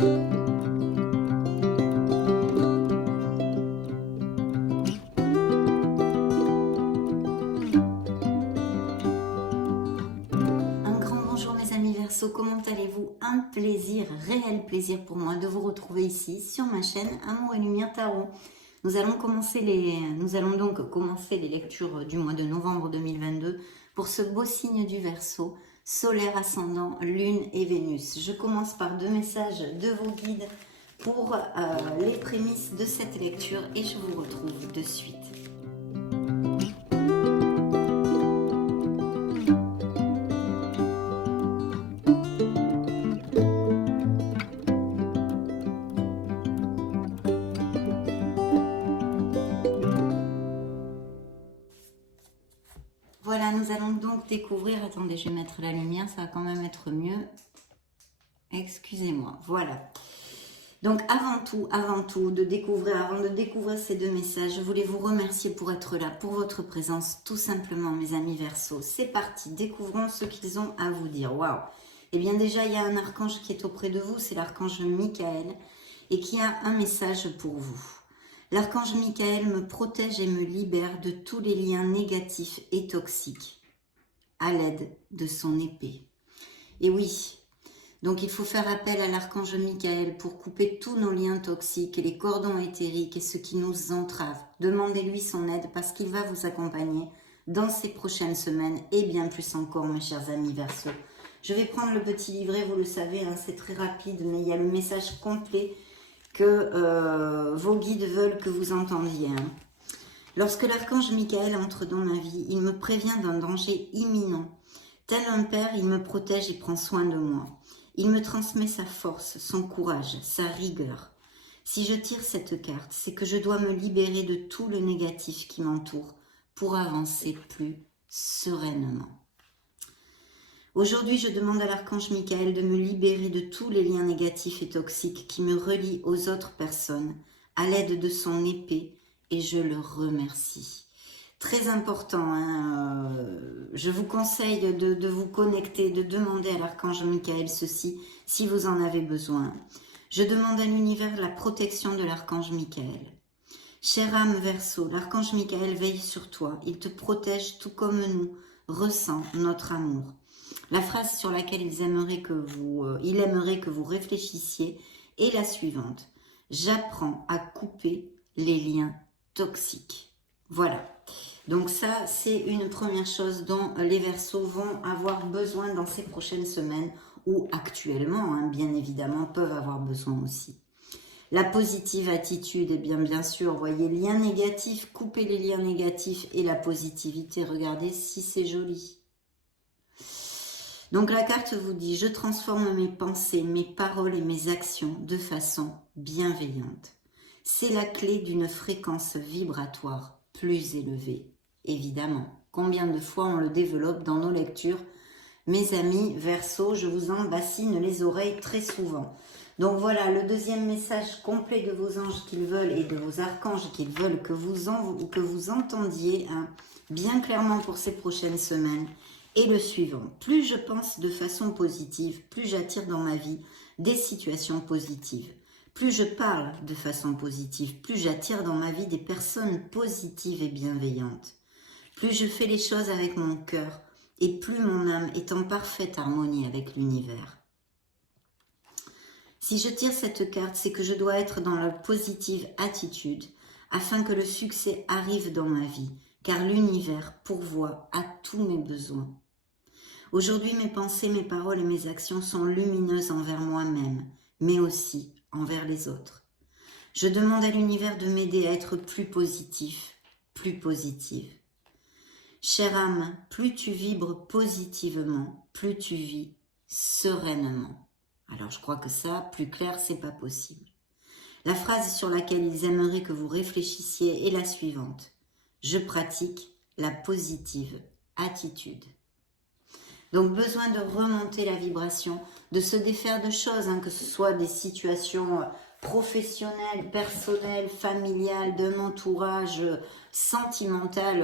Un grand bonjour mes amis Verseau, comment allez-vous? Un plaisir, réel plaisir pour moi de vous retrouver ici sur ma chaîne Amour et Lumière Tarot. Nous allons donc commencer les lectures du mois de novembre 2022 pour ce beau signe du Verseau, solaire, ascendant, lune et Vénus. Je commence par 2 messages de vos guides pour les prémices de cette lecture et je vous retrouve de suite. Voilà, nous allons donc découvrir... Attendez, je vais mettre la lumière, ça va quand même être mieux. Excusez-moi, voilà. Donc avant de découvrir ces 2 messages, je voulais vous remercier pour être là, pour votre présence, tout simplement mes amis Verseau. C'est parti, découvrons ce qu'ils ont à vous dire. Waouh! Eh bien déjà, il y a un archange qui est auprès de vous, c'est l'archange Michael, et qui a un message pour vous. L'archange Michael me protège et me libère de tous les liens négatifs et toxiques à l'aide de son épée. Et oui, donc il faut faire appel à l'archange Michael pour couper tous nos liens toxiques et les cordons éthériques et ce qui nous entrave. Demandez-lui son aide parce qu'il va vous accompagner dans ces prochaines semaines et bien plus encore, mes chers amis Verseau. Je vais prendre le petit livret, vous le savez, hein, c'est très rapide, mais il y a le message complet que vos guides veulent que vous entendiez. Hein. Lorsque l'archange Michael entre dans ma vie, il me prévient d'un danger imminent. Tel un père, il me protège et prend soin de moi. Il me transmet sa force, son courage, sa rigueur. Si je tire cette carte, c'est que je dois me libérer de tout le négatif qui m'entoure pour avancer plus sereinement. Aujourd'hui, je demande à l'archange Michael de me libérer de tous les liens négatifs et toxiques qui me relient aux autres personnes à l'aide de son épée et je le remercie. Très important, hein, je vous conseille de vous connecter, de demander à l'archange Michael ceci si vous en avez besoin. Je demande à l'univers la protection de l'archange Michael. Chère âme Verseau, l'archange Michael veille sur toi, il te protège tout comme nous, ressent notre amour. La phrase sur laquelle il aimerait que vous réfléchissiez est la suivante. J'apprends à couper les liens toxiques. Voilà. Donc ça, c'est une première chose dont les Verseaux vont avoir besoin dans ces prochaines semaines ou actuellement, hein, bien évidemment, peuvent avoir besoin aussi. La positive attitude, eh bien sûr, voyez, liens négatifs, couper les liens négatifs et la positivité. Regardez si c'est joli. Donc la carte vous dit, je transforme mes pensées, mes paroles et mes actions de façon bienveillante. C'est la clé d'une fréquence vibratoire plus élevée, évidemment. Combien de fois on le développe dans nos lectures? Mes amis Verseau, je vous en bassine les oreilles très souvent. Donc voilà, le deuxième message complet de vos anges qu'ils veulent et de vos archanges qu'ils veulent que vous entendiez hein, bien clairement pour ces prochaines semaines. Et le suivant, plus je pense de façon positive, plus j'attire dans ma vie des situations positives. Plus je parle de façon positive, plus j'attire dans ma vie des personnes positives et bienveillantes. Plus je fais les choses avec mon cœur et plus mon âme est en parfaite harmonie avec l'univers. Si je tire cette carte, c'est que je dois être dans la positive attitude afin que le succès arrive dans ma vie, car l'univers pourvoit à tous mes besoins. Aujourd'hui, mes pensées, mes paroles et mes actions sont lumineuses envers moi-même, mais aussi envers les autres. Je demande à l'univers de m'aider à être plus positif, plus positive. Chère âme, plus tu vibres positivement, plus tu vis sereinement. Alors, je crois que ça, plus clair, c'est pas possible. La phrase sur laquelle ils aimeraient que vous réfléchissiez est la suivante. Je pratique la positive attitude. Donc, besoin de remonter la vibration, de se défaire de choses, hein, que ce soit des situations professionnelles, personnelles, familiales, d'un entourage sentimental,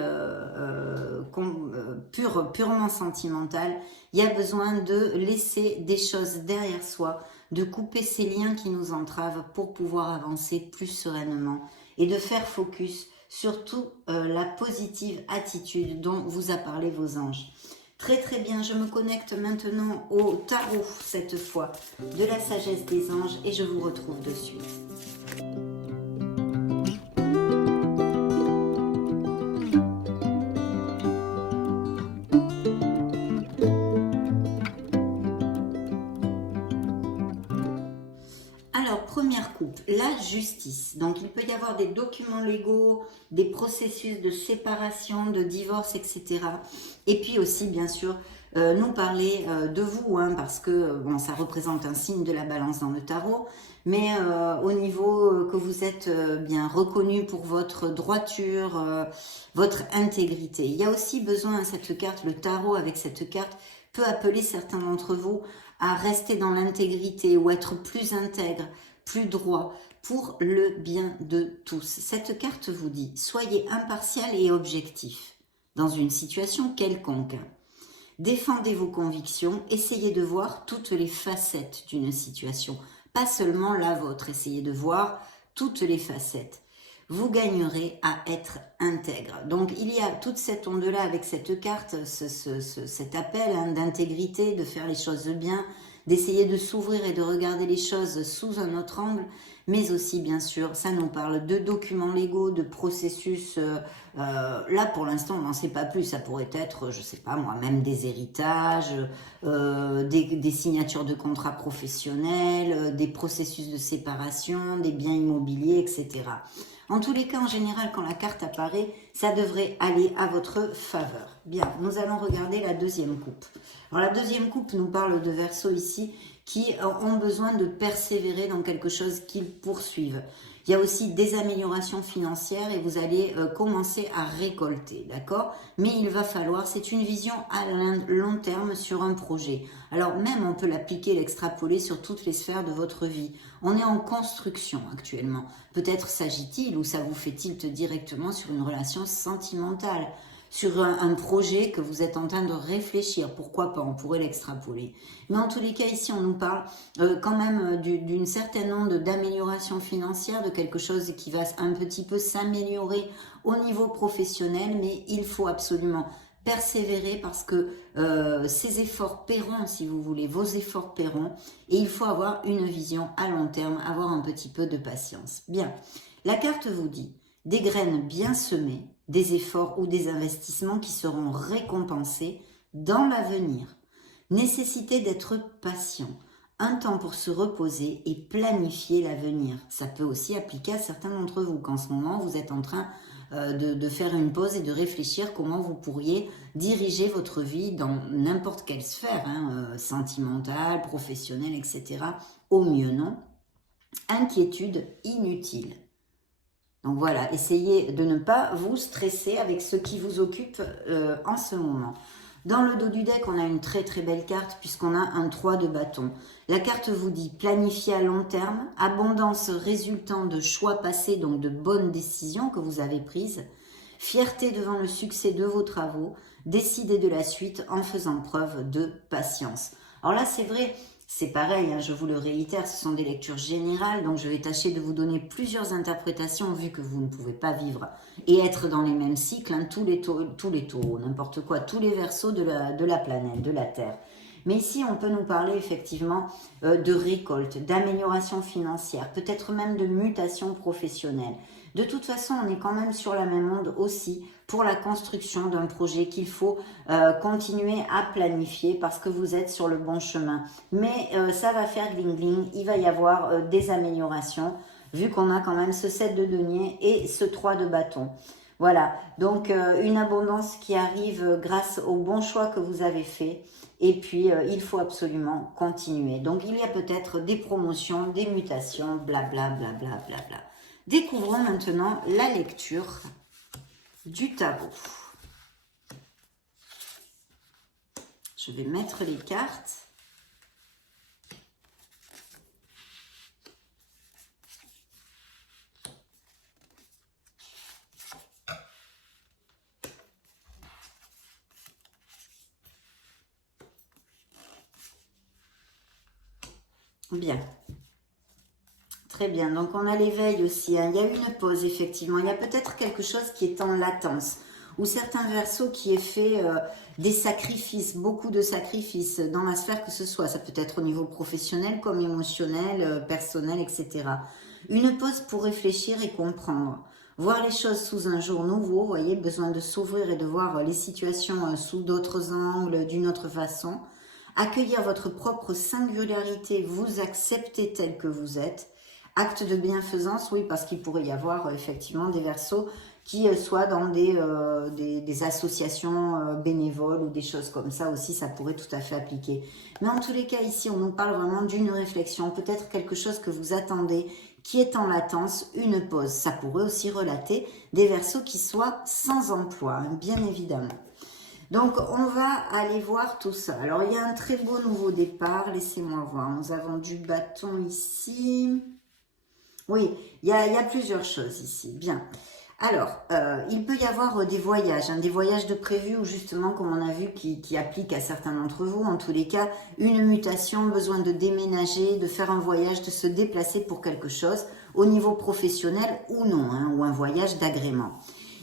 purement sentimental. Il y a besoin de laisser des choses derrière soi, de couper ces liens qui nous entravent pour pouvoir avancer plus sereinement et de faire focus sur toute la positive attitude dont vous a parlé vos anges. Très très bien, je me connecte maintenant au tarot cette fois de la sagesse des anges et je vous retrouve de suite. Alors, première coupe, la justice. Donc, il peut y avoir des documents légaux, des processus de séparation, de divorce, etc. Et puis aussi, bien sûr, nous parler de vous, hein, parce que bon, ça représente un signe de la balance dans le tarot, mais au niveau que vous êtes bien reconnu pour votre droiture, votre intégrité. Il y a aussi besoin, cette carte, le tarot avec cette carte, peut appeler certains d'entre vous à rester dans l'intégrité ou être plus intègre, plus droit, pour le bien de tous. Cette carte vous dit, soyez impartial et objectif dans une situation quelconque. Défendez vos convictions, essayez de voir toutes les facettes d'une situation, pas seulement la vôtre, essayez de voir toutes les facettes. Vous gagnerez à être intègre. Donc il y a toute cette onde-là avec cette carte, cet appel hein, d'intégrité, de faire les choses bien, d'essayer de s'ouvrir et de regarder les choses sous un autre angle, mais aussi bien sûr, ça nous parle de documents légaux, de processus. Là pour l'instant on n'en sait pas plus, ça pourrait être, je sais pas moi, même des héritages, des signatures de contrats professionnels, des processus de séparation, des biens immobiliers, etc. En tous les cas, en général, quand la carte apparaît, ça devrait aller à votre faveur. Bien, nous allons regarder la deuxième coupe. Alors, la deuxième coupe nous parle de Verseau ici qui ont besoin de persévérer dans quelque chose qu'ils poursuivent. Il y a aussi des améliorations financières et vous allez commencer à récolter, d'accord? Mais il va falloir, c'est une vision à long terme sur un projet. Alors même on peut l'appliquer, l'extrapoler sur toutes les sphères de votre vie. On est en construction actuellement. Peut-être s'agit-il ou ça vous fait tilt directement sur une relation sentimentale, sur un projet que vous êtes en train de réfléchir. Pourquoi pas, on pourrait l'extrapoler. Mais en tous les cas, ici, on nous parle quand même d'une certaine onde d'amélioration financière, de quelque chose qui va un petit peu s'améliorer au niveau professionnel, mais il faut absolument persévérer parce que ces efforts paieront, si vous voulez, vos efforts paieront, et il faut avoir une vision à long terme, avoir un petit peu de patience. Bien, la carte vous dit des graines bien semées, des efforts ou des investissements qui seront récompensés dans l'avenir. Nécessité d'être patient, un temps pour se reposer et planifier l'avenir. Ça peut aussi appliquer à certains d'entre vous, qu'en ce moment vous êtes en train de faire une pause et de réfléchir comment vous pourriez diriger votre vie dans n'importe quelle sphère, hein, sentimentale, professionnelle, etc. Au mieux, non? Inquiétude inutile. Donc voilà, essayez de ne pas vous stresser avec ce qui vous occupe en ce moment. Dans le dos du deck, on a une très très belle carte puisqu'on a un 3 de bâton. La carte vous dit planifier à long terme, abondance résultant de choix passés, donc de bonnes décisions que vous avez prises, fierté devant le succès de vos travaux, décider de la suite en faisant preuve de patience. Alors là, c'est vrai, c'est pareil, hein, je vous le réitère, ce sont des lectures générales, donc je vais tâcher de vous donner plusieurs interprétations vu que vous ne pouvez pas vivre et être dans les mêmes cycles, hein, tous les taureaux, n'importe quoi, tous les verseaux de la planète, de la Terre. Mais ici, on peut nous parler effectivement de récolte, d'amélioration financière, peut-être même de mutation professionnelle. De toute façon, on est quand même sur la même onde aussi pour la construction d'un projet qu'il faut continuer à planifier parce que vous êtes sur le bon chemin. Mais ça va faire gling-gling, il va y avoir des améliorations vu qu'on a quand même ce 7 de denier et ce 3 de bâton. Voilà, donc une abondance qui arrive grâce au bon choix que vous avez fait. Et puis, il faut absolument continuer. Donc, il y a peut-être des promotions, des mutations, blabla, blabla, blabla. Découvrons maintenant la lecture du tarot. Je vais mettre les cartes. Bien. Très bien. Donc, on a l'éveil aussi. Hein. Il y a une pause, effectivement. Il y a peut-être quelque chose qui est en latence. Ou certains Verseaux qui aient fait des sacrifices, beaucoup de sacrifices dans la sphère que ce soit. Ça peut être au niveau professionnel comme émotionnel, personnel, etc. Une pause pour réfléchir et comprendre. Voir les choses sous un jour nouveau, vous voyez, besoin de s'ouvrir et de voir les situations sous d'autres angles, d'une autre façon. Accueillir votre propre singularité, vous accepter tel que vous êtes. Acte de bienfaisance, oui, parce qu'il pourrait y avoir effectivement des Verseaux qui soient dans des associations bénévoles ou des choses comme ça aussi, ça pourrait tout à fait appliquer. Mais en tous les cas, ici, on nous parle vraiment d'une réflexion, peut-être quelque chose que vous attendez, qui est en latence, une pause. Ça pourrait aussi relater des Verseaux qui soient sans emploi, hein, bien évidemment. Donc, on va aller voir tout ça. Alors, il y a un très beau nouveau départ, laissez-moi voir. Nous avons du bâton ici. Oui, il y a plusieurs choses ici. Bien. Alors, il peut y avoir des voyages de prévus ou justement, comme on a vu, qui appliquent à certains d'entre vous, en tous les cas, une mutation, besoin de déménager, de faire un voyage, de se déplacer pour quelque chose, au niveau professionnel ou non, hein, ou un voyage d'agrément.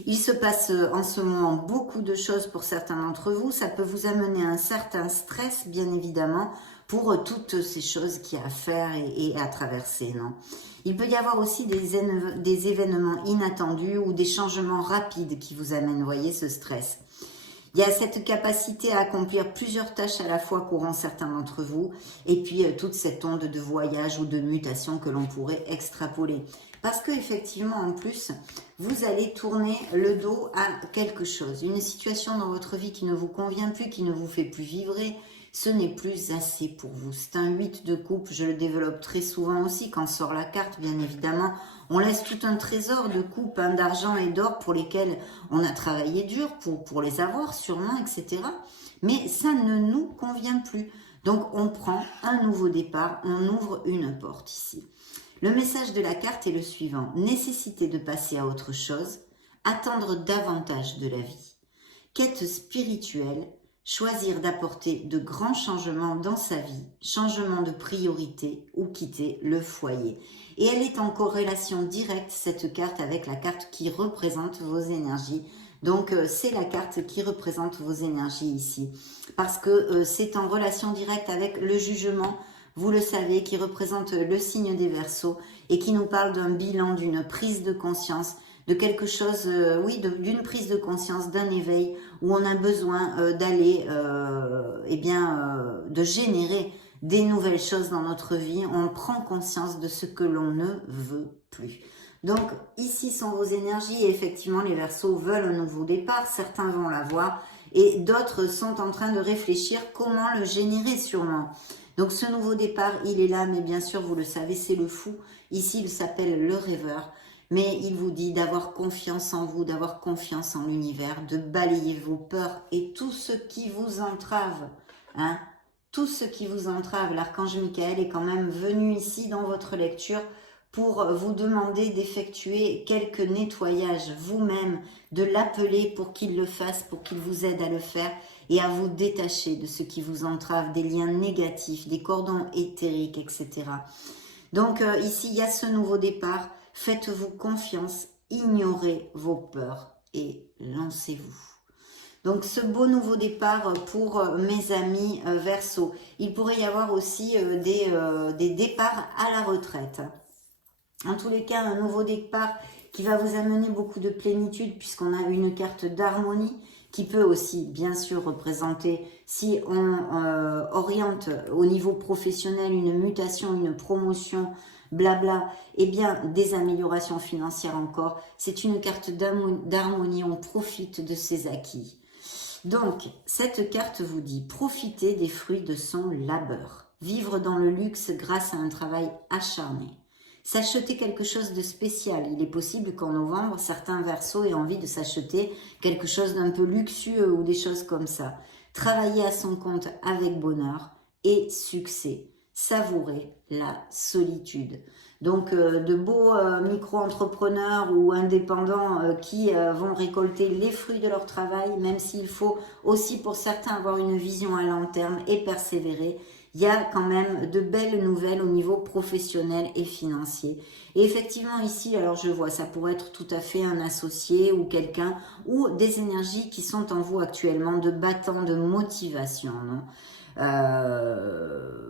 Il se passe en ce moment beaucoup de choses pour certains d'entre vous, ça peut vous amener à un certain stress, bien évidemment, pour toutes ces choses qu'il y a à faire et à traverser, non ? Il peut y avoir aussi des événements inattendus ou des changements rapides qui vous amènent, vous voyez, ce stress. Il y a cette capacité à accomplir plusieurs tâches à la fois qu'auront certains d'entre vous, et puis toute cette onde de voyage ou de mutation que l'on pourrait extrapoler. Parce que effectivement, en plus, vous allez tourner le dos à quelque chose, une situation dans votre vie qui ne vous convient plus, qui ne vous fait plus vibrer. Ce n'est plus assez pour vous. C'est un 8 de coupe, je le développe très souvent aussi quand sort la carte, bien évidemment. On laisse tout un trésor de coupe, hein, d'argent et d'or pour lesquels on a travaillé dur, pour les avoir sûrement, etc. Mais ça ne nous convient plus. Donc on prend un nouveau départ, on ouvre une porte ici. Le message de la carte est le suivant. Nécessité de passer à autre chose, attendre davantage de la vie. Quête spirituelle, choisir d'apporter de grands changements dans sa vie, changement de priorité ou quitter le foyer. Et elle est en corrélation directe, cette carte, avec la carte qui représente vos énergies. Donc, c'est la carte qui représente vos énergies ici. Parce que c'est en relation directe avec le jugement, vous le savez, qui représente le signe des Verseaux et qui nous parle d'un bilan, d'une prise de conscience, de quelque chose, oui, d'une prise de conscience, d'un éveil où on a besoin d'aller, de générer des nouvelles choses dans notre vie. On prend conscience de ce que l'on ne veut plus. Donc, ici sont vos énergies et effectivement, les Verseaux veulent un nouveau départ. Certains vont l'avoir et d'autres sont en train de réfléchir comment le générer sûrement. Donc, ce nouveau départ, il est là, mais bien sûr, vous le savez, c'est le fou. Ici, il s'appelle le rêveur. Mais il vous dit d'avoir confiance en vous, d'avoir confiance en l'univers, de balayer vos peurs et tout ce qui vous entrave. Hein, tout ce qui vous entrave. L'archange Michael est quand même venu ici dans votre lecture pour vous demander d'effectuer quelques nettoyages vous-même, de l'appeler pour qu'il le fasse, pour qu'il vous aide à le faire et à vous détacher de ce qui vous entrave, des liens négatifs, des cordons éthériques, etc. Donc ici, il y a ce nouveau départ. Faites-vous confiance, ignorez vos peurs et lancez-vous. Donc ce beau nouveau départ pour mes amis Verseaux. Il pourrait y avoir aussi des départs à la retraite. En tous les cas, un nouveau départ qui va vous amener beaucoup de plénitude puisqu'on a une carte d'harmonie qui peut aussi bien sûr représenter, si on oriente au niveau professionnel une mutation, une promotion, blabla, et bien des améliorations financières encore. C'est une carte d'harmonie, on profite de ses acquis. Donc, cette carte vous dit profiter des fruits de son labeur, vivre dans le luxe grâce à un travail acharné. S'acheter quelque chose de spécial. Il est possible qu'en novembre, certains Verseaux aient envie de s'acheter quelque chose d'un peu luxueux ou des choses comme ça. Travailler à son compte avec bonheur et succès. Savourer la solitude. Donc, de beaux micro-entrepreneurs ou indépendants qui vont récolter les fruits de leur travail, même s'il faut aussi pour certains avoir une vision à long terme et persévérer. il y a quand même de belles nouvelles au niveau professionnel et financier. Et effectivement ici, alors je vois, ça pourrait être tout à fait un associé ou quelqu'un, ou des énergies qui sont en vous actuellement, de battant, de motivation, non?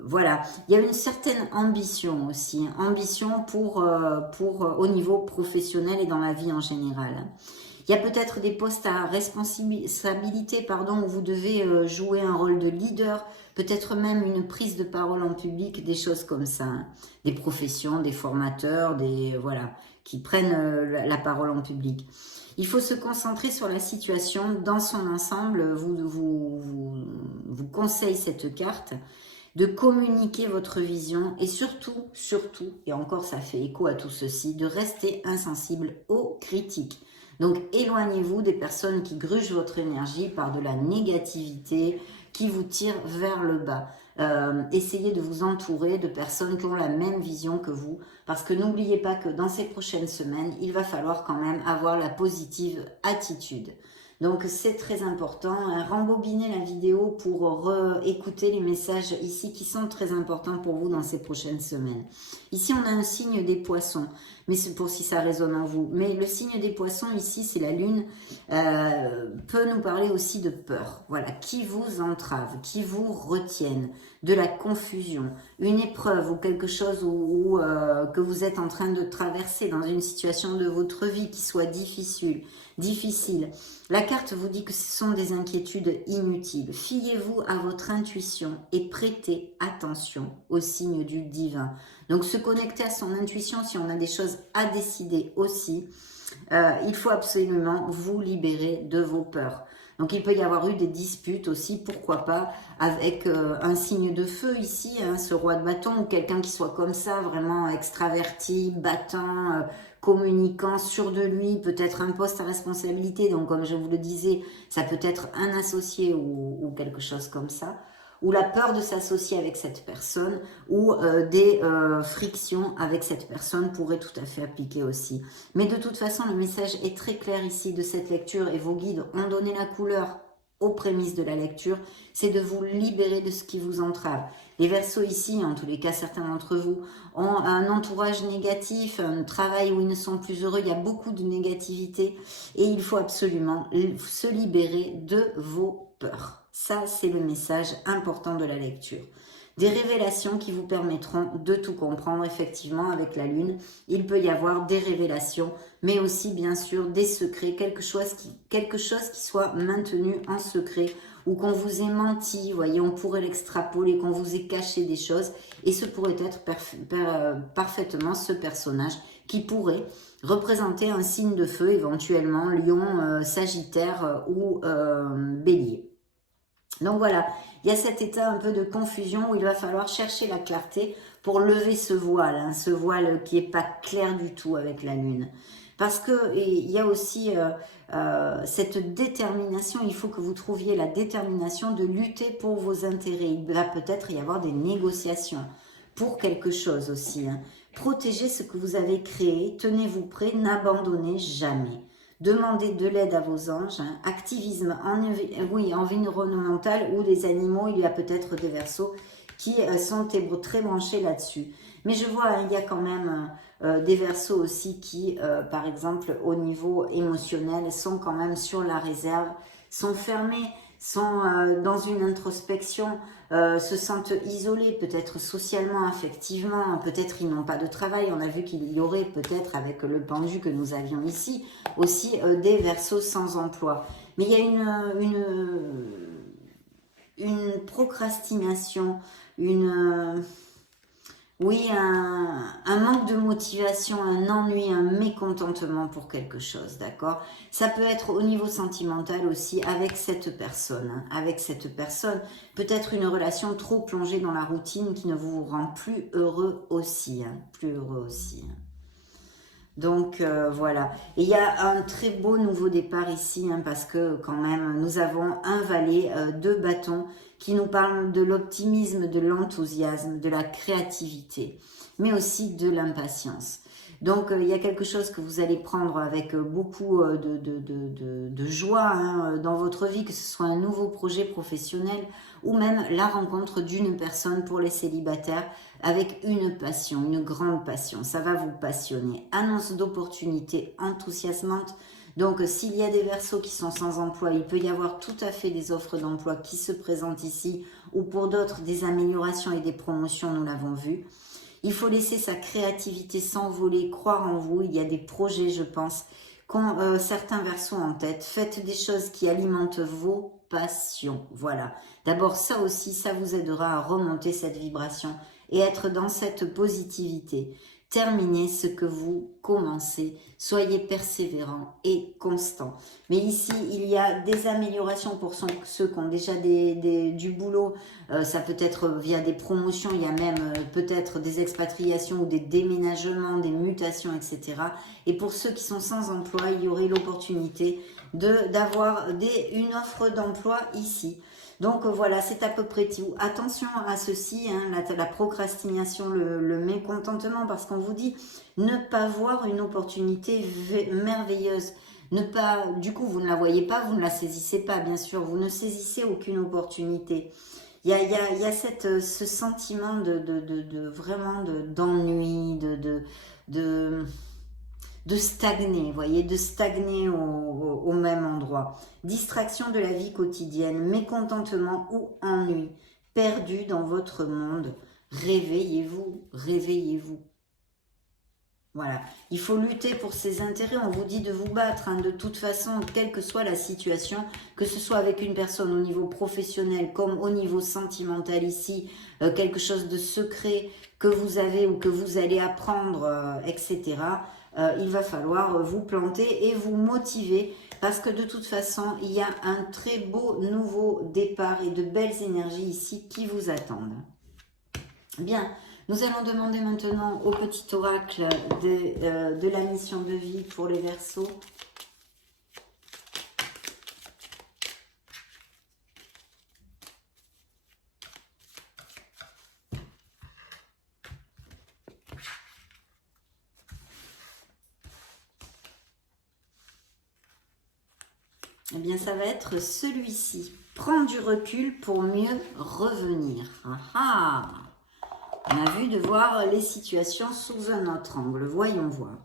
Voilà, il y a une certaine ambition aussi, ambition pour au niveau professionnel et dans la vie en général. Il y a peut-être des postes à responsabilité, pardon, où vous devez jouer un rôle de leader, peut-être même une prise de parole en public, des choses comme ça, hein. Des professions, des formateurs, voilà, qui prennent la parole en public. Il faut se concentrer sur la situation dans son ensemble. Vous conseille cette carte de communiquer votre vision et surtout, et encore ça fait écho à tout ceci, de rester insensible aux critiques. Donc éloignez-vous des personnes qui grugent votre énergie par de la négativité, qui vous tirent vers le bas. Essayez de vous entourer de personnes qui ont la même vision que vous, parce que n'oubliez pas que dans ces prochaines semaines, il va falloir quand même avoir la positive attitude. Donc c'est très important, rembobinez la vidéo pour écouter les messages ici qui sont très importants pour vous dans ces prochaines semaines. Ici on a un signe des poissons, mais c'est pour si ça résonne en vous. Mais le signe des poissons ici, c'est la lune, peut nous parler aussi de peur, voilà, qui vous entrave, qui vous retiennent, de la confusion, une épreuve ou quelque chose que vous êtes en train de traverser dans une situation de votre vie qui soit difficile. La carte vous dit que ce sont des inquiétudes inutiles. Fiez-vous à votre intuition et prêtez attention aux signes du divin. Donc se connecter à son intuition si on a des choses à décider aussi. Il faut absolument vous libérer de vos peurs. Donc il peut y avoir eu des disputes aussi, pourquoi pas, avec un signe de feu ici, hein, ce roi de bâton, ou quelqu'un qui soit comme ça, vraiment extraverti, battant, communicant, sûr de lui, peut-être un poste à responsabilité, donc comme je vous le disais, ça peut être un associé ou quelque chose comme ça, ou la peur de s'associer avec cette personne, ou des frictions avec cette personne pourraient tout à fait appliquer aussi. Mais de toute façon, le message est très clair ici de cette lecture, et vos guides ont donné la couleur aux prémices de la lecture, c'est de vous libérer de ce qui vous entrave. Les Verseaux ici, en tous les cas, certains d'entre vous, ont un entourage négatif, un travail où ils ne sont plus heureux, il y a beaucoup de négativité, et il faut absolument se libérer de vos peurs. Ça, c'est le message important de la lecture. Des révélations qui vous permettront de tout comprendre, effectivement, avec la Lune. Il peut y avoir des révélations, mais aussi, bien sûr, des secrets, quelque chose qui soit maintenu en secret, ou qu'on vous ait menti, vous voyez, on pourrait l'extrapoler, qu'on vous ait caché des choses, et ce pourrait être parfaitement ce personnage qui pourrait représenter un signe de feu, éventuellement Lion, Sagittaire ou Bélier. Donc voilà, il y a cet état un peu de confusion où il va falloir chercher la clarté pour lever ce voile, hein, ce voile qui n'est pas clair du tout avec la Lune. Parce qu'il y a aussi cette détermination, il faut que vous trouviez la détermination de lutter pour vos intérêts. Il va peut-être y avoir des négociations pour quelque chose aussi, hein. Protégez ce que vous avez créé, tenez-vous prêt, n'abandonnez jamais. Demandez de l'aide à vos anges, hein. Activisme environnemental ou des animaux, il y a peut-être des Verseaux qui sont très branchés là-dessus. Mais je vois, hein, il y a quand même des Verseaux aussi qui, par exemple, au niveau émotionnel, sont quand même sur la réserve, sont fermés, sont dans une introspection, se sentent isolés, peut-être socialement, affectivement, peut-être ils n'ont pas de travail. On a vu qu'il y aurait peut-être, avec le pendu que nous avions ici, aussi des Verseaux sans emploi. Mais il y a une procrastination, oui, un manque de motivation, un ennui, un mécontentement pour quelque chose, d'accord? Ça peut être au niveau sentimental aussi avec cette personne, hein, avec cette personne. Peut-être une relation trop plongée dans la routine qui ne vous rend plus heureux aussi, hein, plus heureux aussi, hein. Donc voilà, et il y a un très beau nouveau départ ici, hein, parce que quand même nous avons un valet de bâton qui nous parle de l'optimisme, de l'enthousiasme, de la créativité, mais aussi de l'impatience. Donc il y a quelque chose que vous allez prendre avec beaucoup de joie, hein, dans votre vie, que ce soit un nouveau projet professionnel ou même la rencontre d'une personne pour les célibataires avec une passion, une grande passion. Ça va vous passionner. Annonce d'opportunités enthousiasmantes. Donc, s'il y a des Verseaux qui sont sans emploi, il peut y avoir tout à fait des offres d'emploi qui se présentent ici, ou pour d'autres, des améliorations et des promotions, nous l'avons vu. Il faut laisser sa créativité s'envoler, croire en vous. Il y a des projets, je pense, qu'ont certains Verseaux en tête. Faites des choses qui alimentent vos passions. Voilà. D'abord, ça aussi, ça vous aidera à remonter cette vibration et être dans cette positivité. Terminez ce que vous commencez. Soyez persévérant et constant. Mais ici, il y a des améliorations pour ceux qui ont déjà du boulot. Ça peut être via des promotions. Il y a même peut-être des expatriations ou des déménagements, des mutations, etc. Et pour ceux qui sont sans emploi, il y aurait l'opportunité d'avoir une offre d'emploi ici. Donc voilà, c'est à peu près tout. Attention à ceci, hein, la procrastination, le mécontentement, parce qu'on vous dit ne pas voir une opportunité merveilleuse. Du coup, vous ne la voyez pas, vous ne la saisissez pas, bien sûr, vous ne saisissez aucune opportunité. Il y a ce sentiment vraiment d'ennui, de stagner, vous voyez, de stagner au même endroit. Distraction de la vie quotidienne, mécontentement ou ennui, perdu dans votre monde. Réveillez-vous, réveillez-vous. Voilà, il faut lutter pour ses intérêts, on vous dit de vous battre, hein, de toute façon, quelle que soit la situation, que ce soit avec une personne au niveau professionnel comme au niveau sentimental ici, quelque chose de secret que vous avez ou que vous allez apprendre, etc. Il va falloir vous planter et vous motiver parce que de toute façon, il y a un très beau nouveau départ et de belles énergies ici qui vous attendent. Bien, nous allons demander maintenant au petit oracle de la mission de vie pour les Verseaux. Eh bien, ça va être celui-ci. Prends du recul pour mieux revenir. Ah ah! On a vu de voir les situations sous un autre angle. Voyons voir.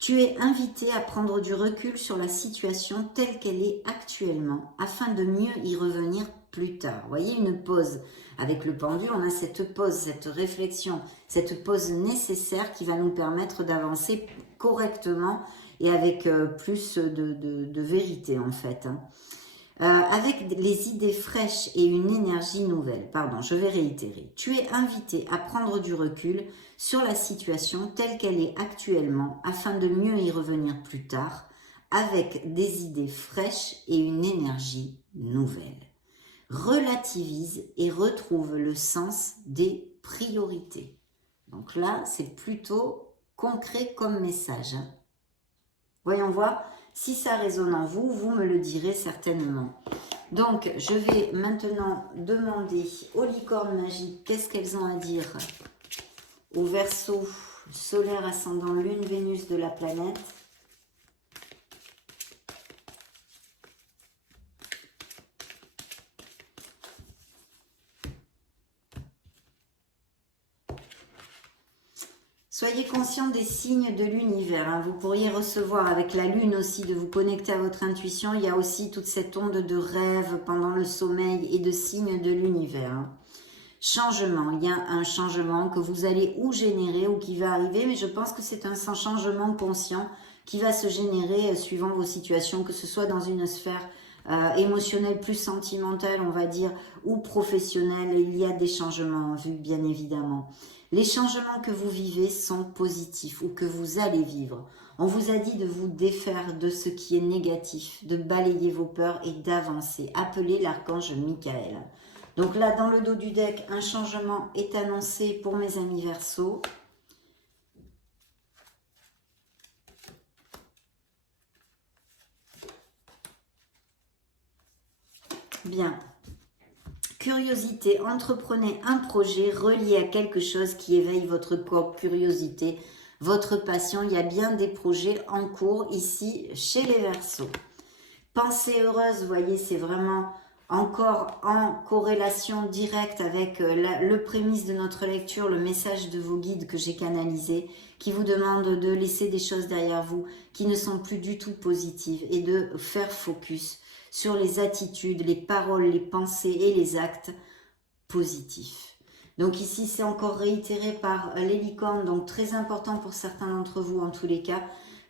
Tu es invité à prendre du recul sur la situation telle qu'elle est actuellement afin de mieux y revenir plus tard. Vous voyez, une pause. Avec le pendule, on a cette pause, cette réflexion, cette pause nécessaire qui va nous permettre d'avancer correctement et avec plus de vérité en fait. Avec les idées fraîches et une énergie nouvelle. Pardon, je vais réitérer. Tu es invité à prendre du recul sur la situation telle qu'elle est actuellement afin de mieux y revenir plus tard avec des idées fraîches et une énergie nouvelle. Relativise et retrouve le sens des priorités. Donc là, c'est plutôt concret comme message. Voyons voir. Si ça résonne en vous, vous me le direz certainement. Donc, je vais maintenant demander aux licornes magiques qu'est-ce qu'elles ont à dire aux Verseaux solaire, ascendant, lune, Vénus de la planète. Soyez conscient des signes de l'univers. Hein. Vous pourriez recevoir avec la lune aussi, de vous connecter à votre intuition. Il y a aussi toute cette onde de rêve pendant le sommeil et de signes de l'univers. Hein. Changement. Il y a un changement que vous allez ou générer ou qui va arriver. Mais je pense que c'est un changement conscient qui va se générer suivant vos situations, que ce soit dans une sphère émotionnelle plus sentimentale, on va dire, ou professionnelle. Il y a des changements en vue, bien évidemment. Les changements que vous vivez sont positifs ou que vous allez vivre. On vous a dit de vous défaire de ce qui est négatif, de balayer vos peurs et d'avancer. Appelez l'archange Michael. Donc là, dans le dos du deck, un changement est annoncé pour mes amis Verseaux. Bien. Curiosité, entreprenez un projet relié à quelque chose qui éveille votre curiosité, votre passion. Il y a bien des projets en cours ici chez les Verseaux. Pensée heureuse, vous voyez, c'est vraiment encore en corrélation directe avec le prémisse de notre lecture, le message de vos guides que j'ai canalisé, qui vous demande de laisser des choses derrière vous qui ne sont plus du tout positives et de faire focus sur les attitudes, les paroles, les pensées et les actes positifs. Donc ici, c'est encore réitéré par les licornes, donc très important pour certains d'entre vous en tous les cas,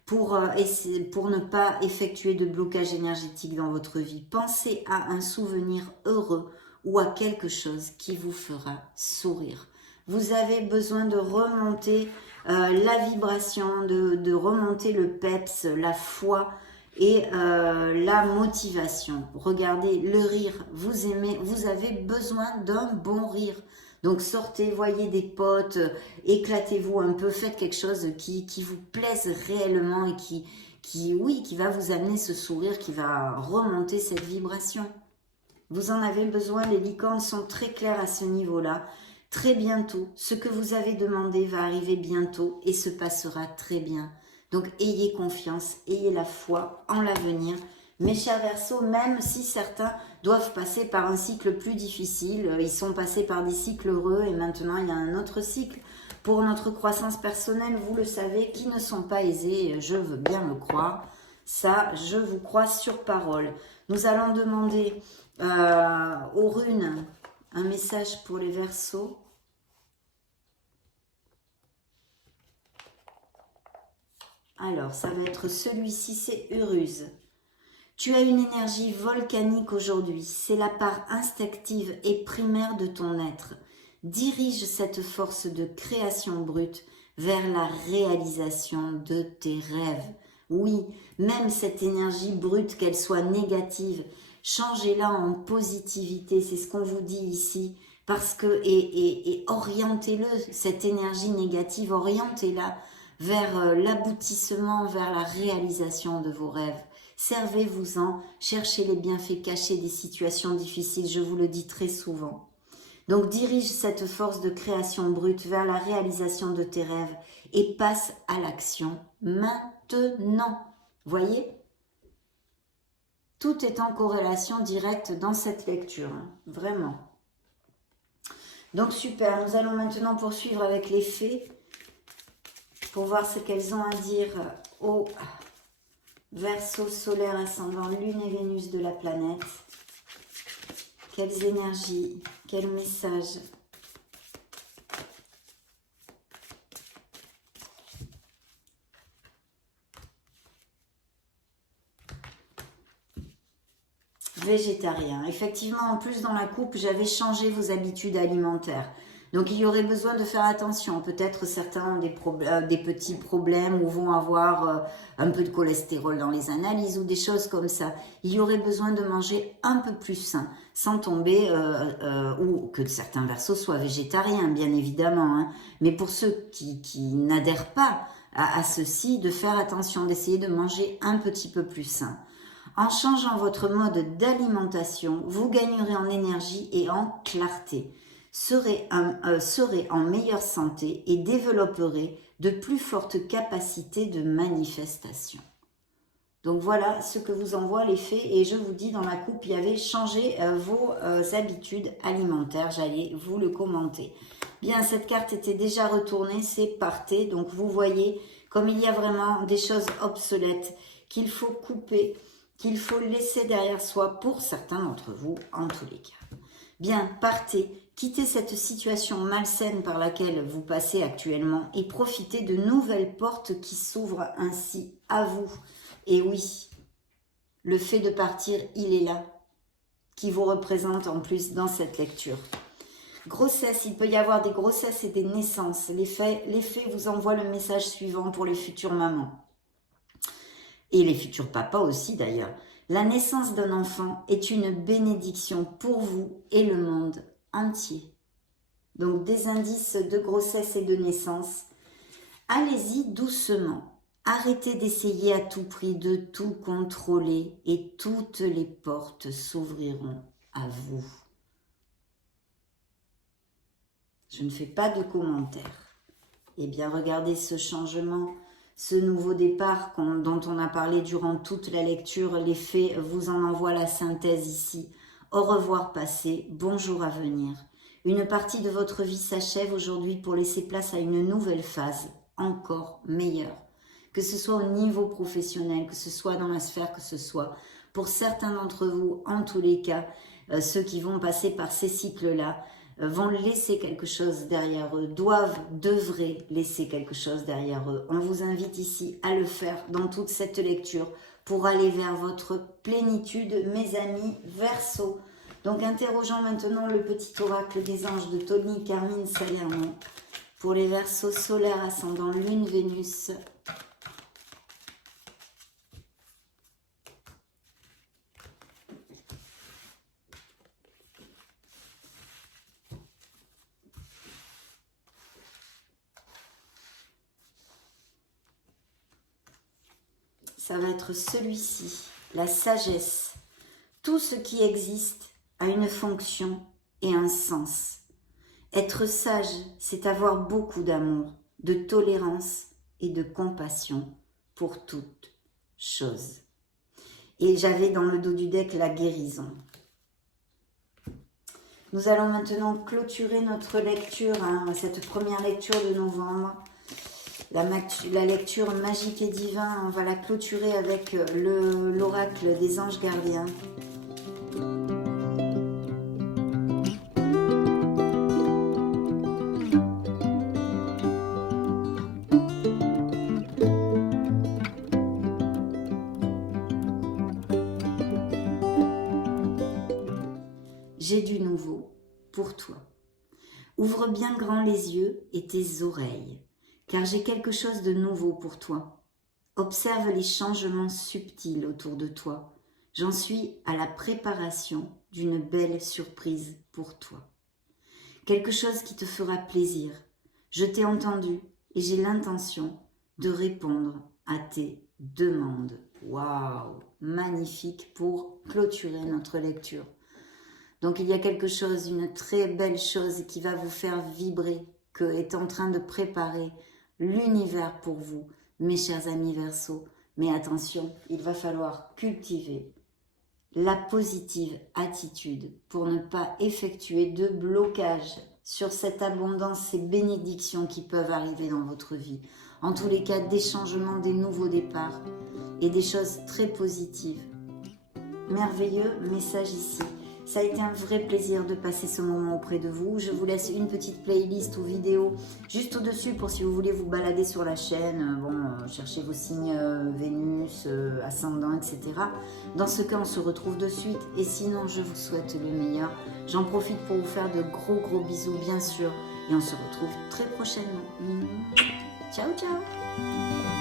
pour ne pas effectuer de blocage énergétique dans votre vie. Pensez à un souvenir heureux ou à quelque chose qui vous fera sourire. Vous avez besoin de remonter la vibration, de remonter le peps, la foi et la motivation. Regardez, le rire, vous aimez, vous avez besoin d'un bon rire. Donc sortez, voyez des potes, éclatez-vous un peu, faites quelque chose qui vous plaise réellement et qui va vous amener ce sourire, qui va remonter cette vibration. Vous en avez besoin, les licornes sont très claires à ce niveau-là. Très bientôt, ce que vous avez demandé va arriver bientôt et se passera très bien. Donc ayez confiance, ayez la foi en l'avenir. Mes chers Verseaux, même si certains doivent passer par un cycle plus difficile, ils sont passés par des cycles heureux et maintenant il y a un autre cycle pour notre croissance personnelle, vous le savez, qui ne sont pas aisés, je veux bien le croire. Ça, je vous crois sur parole. Nous allons demander aux runes un message pour les Verseaux. Alors, ça va être celui-ci, c'est Uruse. Tu as une énergie volcanique aujourd'hui, c'est la part instinctive et primaire de ton être. Dirige cette force de création brute vers la réalisation de tes rêves. Oui, même cette énergie brute, qu'elle soit négative, changez-la en positivité, c'est ce qu'on vous dit ici, parce que, et orientez-le, cette énergie négative, orientez-la vers l'aboutissement, vers la réalisation de vos rêves. Servez-vous-en, cherchez les bienfaits cachés des situations difficiles, je vous le dis très souvent. Donc dirige cette force de création brute vers la réalisation de tes rêves et passe à l'action maintenant. Voyez ? Tout est en corrélation directe dans cette lecture, hein, vraiment. Donc super, nous allons maintenant poursuivre avec les fées pour voir ce qu'elles ont à dire aux Verseaux solaire, ascendant, lune et Vénus de la planète. Quelles énergies, quels messages. Végétarien. Effectivement, en plus dans la coupe, j'avais changé vos habitudes alimentaires. Donc il y aurait besoin de faire attention. Peut-être certains ont des petits problèmes ou vont avoir un peu de cholestérol dans les analyses ou des choses comme ça. Il y aurait besoin de manger un peu plus sain, sans tomber, ou que certains Verseaux soient végétariens, bien évidemment. Hein. Mais pour ceux qui n'adhèrent pas à ceci, de faire attention, d'essayer de manger un petit peu plus sain. En changeant votre mode d'alimentation, vous gagnerez en énergie et en clarté. Serez en meilleure santé et développerez de plus fortes capacités de manifestation. Donc voilà ce que vous envoie les fées et je vous dis dans la coupe, il y avait changé vos habitudes alimentaires, j'allais vous le commenter. Bien, cette carte était déjà retournée, c'est partez, donc vous voyez comme il y a vraiment des choses obsolètes qu'il faut couper, qu'il faut laisser derrière soi pour certains d'entre vous en tous les cas. Bien, partez, quittez cette situation malsaine par laquelle vous passez actuellement et profitez de nouvelles portes qui s'ouvrent ainsi à vous. Et oui, le fait de partir, il est là, qui vous représente en plus dans cette lecture. Grossesse, il peut y avoir des grossesses et des naissances. Les fées vous envoient le message suivant pour les futures mamans. Et les futurs papas aussi d'ailleurs. La naissance d'un enfant est une bénédiction pour vous et le monde entier. Donc des indices de grossesse et de naissance. Allez-y doucement. Arrêtez d'essayer à tout prix de tout contrôler et toutes les portes s'ouvriront à vous. Je ne fais pas de commentaires. Eh bien, regardez ce changement, ce nouveau départ dont on a parlé durant toute la lecture. Les fées vous en envoient la synthèse ici. Au revoir passé, bonjour à venir. Une partie de votre vie s'achève aujourd'hui pour laisser place à une nouvelle phase, encore meilleure. Que ce soit au niveau professionnel, que ce soit dans la sphère que ce soit. Pour certains d'entre vous, en tous les cas, ceux qui vont passer par ces cycles-là, vont laisser quelque chose derrière eux, devraient laisser quelque chose derrière eux. On vous invite ici à le faire dans toute cette lecture pour aller vers votre plénitude, mes amis Verseau. Donc interrogeons maintenant le petit oracle des anges de Tony Carmine Salerno pour les Verseaux solaires ascendant Lune, Vénus. Ça va être celui-ci, la sagesse. Tout ce qui existe a une fonction et un sens. Être sage, c'est avoir beaucoup d'amour, de tolérance et de compassion pour toute chose. Et j'avais dans le dos du deck la guérison. Nous allons maintenant clôturer notre lecture, cette première lecture de novembre. La lecture magique et divin, on va la clôturer avec l'oracle des anges gardiens. J'ai du nouveau pour toi. Ouvre bien grand les yeux et tes oreilles, car j'ai quelque chose de nouveau pour toi. Observe les changements subtils autour de toi. J'en suis à la préparation d'une belle surprise pour toi. Quelque chose qui te fera plaisir. Je t'ai entendu et j'ai l'intention de répondre à tes demandes. Waouh! Magnifique pour clôturer notre lecture. Donc il y a quelque chose, une très belle chose qui va vous faire vibrer, que est en train de préparer l'univers pour vous, mes chers amis Verseaux. Mais attention, il va falloir cultiver la positive attitude pour ne pas effectuer de blocage sur cette abondance, ces bénédictions qui peuvent arriver dans votre vie. En tous les cas, des changements, des nouveaux départs et des choses très positives. Merveilleux message ici. Ça a été un vrai plaisir de passer ce moment auprès de vous. Je vous laisse une petite playlist ou vidéo juste au-dessus pour si vous voulez vous balader sur la chaîne, chercher vos signes Vénus, ascendant, etc. Dans ce cas, on se retrouve de suite. Et sinon, je vous souhaite le meilleur. J'en profite pour vous faire de gros bisous, bien sûr. Et on se retrouve très prochainement. Ciao, ciao!